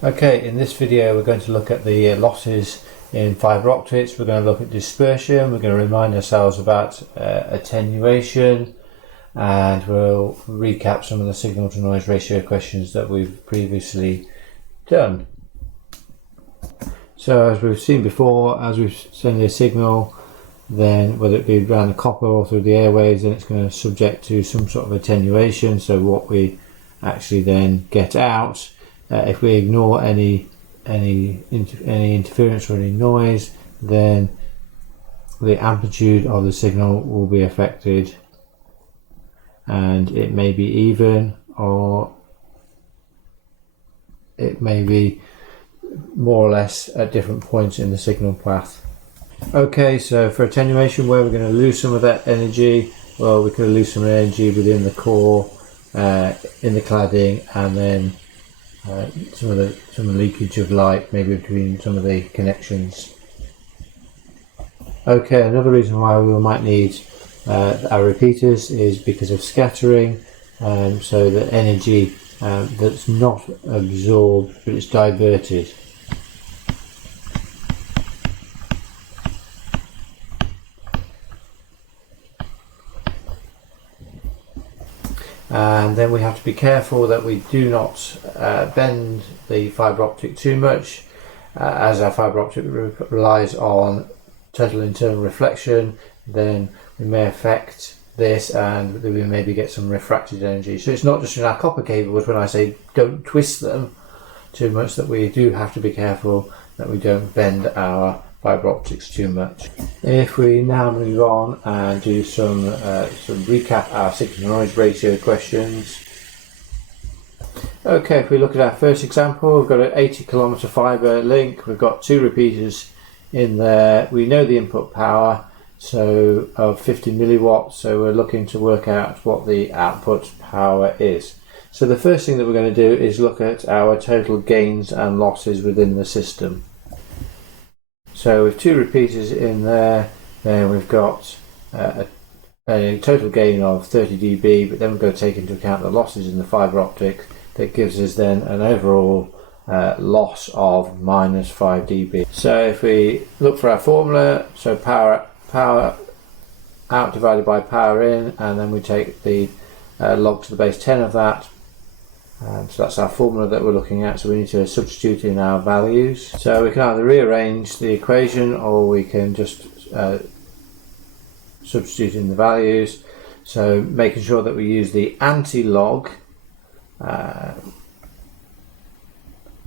Okay, in this video we're going to look at the losses in fibre optics. We're going to look at dispersion, we're going to remind ourselves about attenuation, and we'll recap some of the signal to noise ratio questions that we've previously done. So as we've seen before, as we send a signal, then whether it be around the copper or through the airways, then it's going to subject to some sort of attenuation. So what we actually then get out, if we ignore any interference or any noise, then the amplitude of the signal will be affected, and it may be even or it may be more or less at different points in the signal path. Okay, so for attenuation, where we're going to lose some of that energy, well, we could lose some energy within the core, in the cladding, and then some leakage of light maybe between some of the connections. Okay, another reason why we might need our repeaters is because of scattering, so that energy that's not absorbed but it's diverted. And then we have to be careful that we do not bend the fibre optic too much, as our fibre optic relies on total internal reflection. Then we may affect this and we maybe get some refracted energy. So it's not just in our copper cables when I say don't twist them too much, that we do have to be careful that we don't bend our fibre optics too much. If we now move on and do some recap our signal to noise ratio questions. Okay, if we look at our first example, we've got an 80 kilometre fibre link, we've got two repeaters in there, we know the input power so of 50 milliwatts, so we're looking to work out what the output power is. So the first thing that we're going to do is look at our total gains and losses within the system. So with two repeaters in there, then we've got a total gain of 30 dB, but then we've got to take into account the losses in the fibre optic. That gives us then an overall loss of minus 5 dB. So if we look for our formula, so power out divided by power in, and then we take the log to the base 10 of that. So that's our formula that we're looking at, so we need to substitute in our values. So we can either rearrange the equation or we can just substitute in the values. So making sure that we use the anti-log, and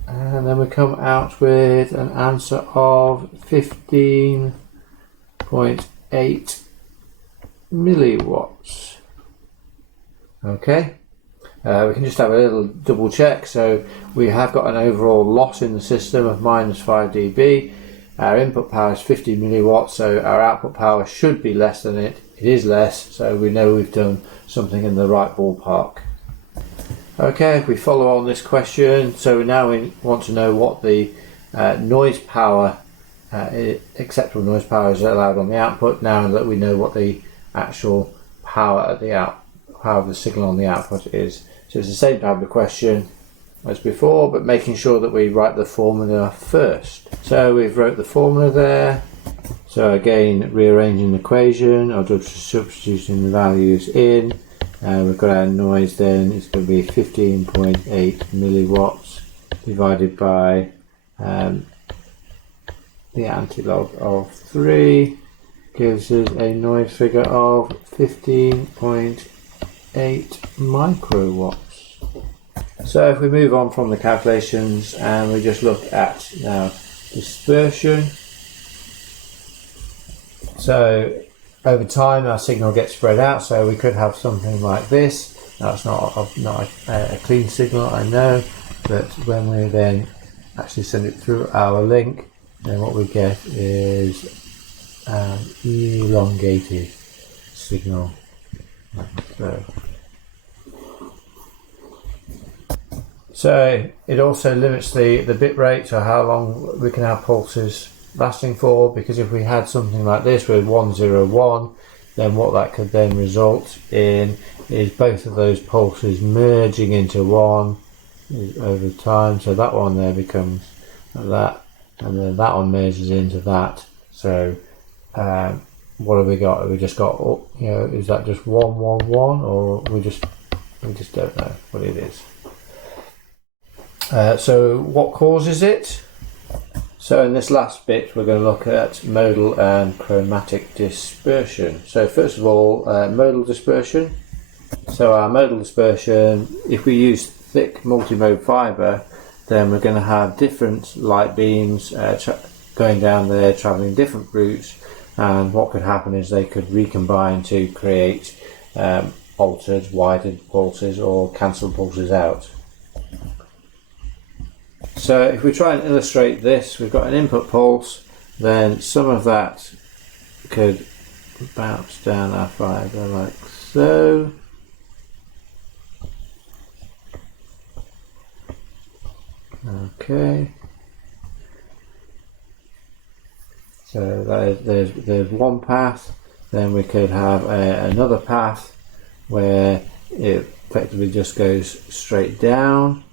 then we come out with an answer of 15.8 milliwatts. Okay. We can just have a little double check. So we have got an overall loss in the system of minus 5 dB. Our input power is 50 milliwatts, so our output power should be less than it. It is less, so we know we've done something in the right ballpark. Okay, if we follow on this question, so now we want to know what the noise power, acceptable noise power is allowed on the output, now that we know what the actual power at the power of the signal on the output is. So it's the same type of question as before, but making sure that we write the formula first. So we've wrote the formula there. So again, rearranging the equation, or just substituting the values in. We've got our noise then, it's going to be 15.8 milliwatts divided by the anti-log of 3, gives us a noise figure of 15.8 microwatts. So if we move on from the calculations and we just look at now dispersion. So over time our signal gets spread out, so we could have something like this. Now it's not a clean signal, I know, but when we then actually send it through our link, then what we get is an elongated signal. So it also limits the bit rate, so how long we can have pulses lasting for, because if we had something like this with 101, then what that could then result in is both of those pulses merging into one, over time. So that one there becomes that, and then that one merges into that. So what have we got? Have we just got, you know, is that just 1 1 1, or we just don't know what it is. So what causes it? So in this last bit we're going to look at modal and chromatic dispersion. So first of all, modal dispersion. So our modal dispersion, if we use thick multi-mode fibre, then we're going to have different light beams going down there, travelling different routes, and what could happen is they could recombine to create altered, widened pulses or cancelled pulses out. So if we try and illustrate this, we've got an input pulse, then some of that could bounce down our fibre like so. Okay. So there's one path. Then we could have another path where it effectively just goes straight down,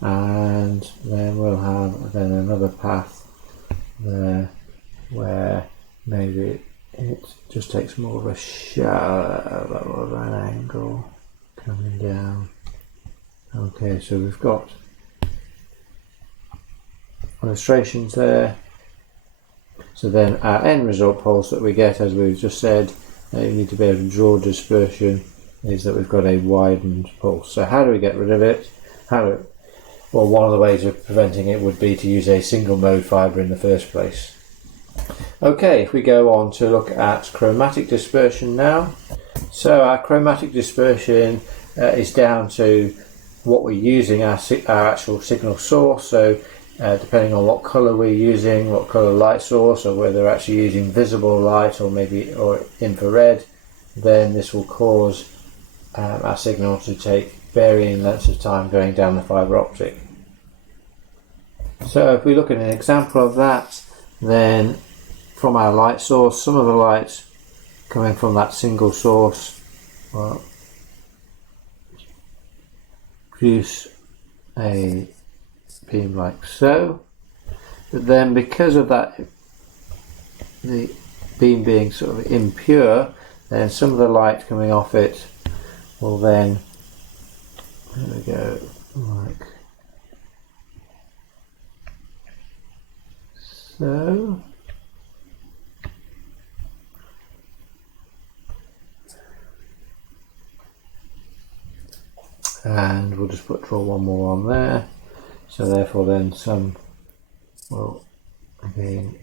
and then we'll have another path there where maybe it just takes more of a shallow of an angle coming down. Okay, so we've got illustrations there. So then our end result pulse that we get, as we've just said, you need to be able to draw dispersion, is that we've got a widened pulse. So how do we get rid of it? Well, one of the ways of preventing it would be to use a single mode fibre in the first place. Okay, if we go on to look at chromatic dispersion now. So our chromatic dispersion is down to what we're using, our actual signal source. So depending on what colour we're using, what colour light source, or whether we're actually using visible light or infrared, then this will cause our signal to take varying lengths of time going down the fibre optic. So if we look at an example of that, then from our light source, some of the light coming from that single source will produce a beam like so, but then because of that, the beam being sort of impure, then some of the light coming off it will then, there we go, like so. And we'll just draw one more on there. So therefore then some will again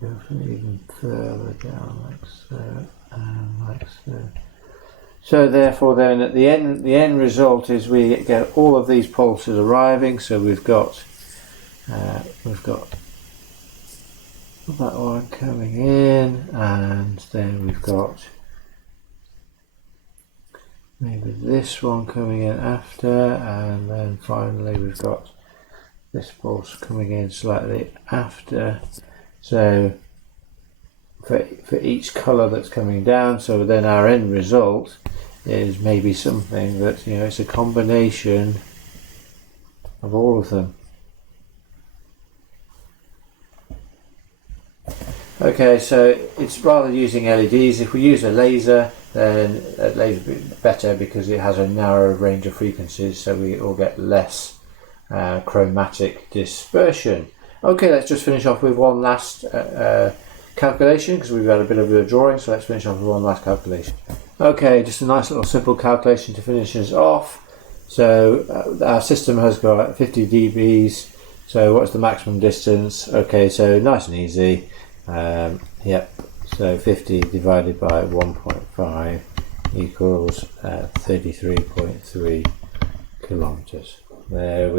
go even further down like so and like so. So therefore then at the end result is we get all of these pulses arriving. So we've got that one coming in, and then we've got maybe this one coming in after, and then finally we've got this pulse coming in slightly after. So for each colour that's coming down, so then our end result is maybe something that, you know, it's a combination of all of them. Okay, so it's rather using LEDs. If we use a laser, then a laser is better because it has a narrower range of frequencies, so we will get less chromatic dispersion. Okay, let's just finish off with one last calculation, because we've had a bit of a drawing, so let's finish off with one last calculation. Okay, just a nice little simple calculation to finish us off. So our system has got 50 dBs, so what's the maximum distance? Okay, so nice and easy. Yep, so 50 divided by 1.5 equals 33.3 kilometers. There we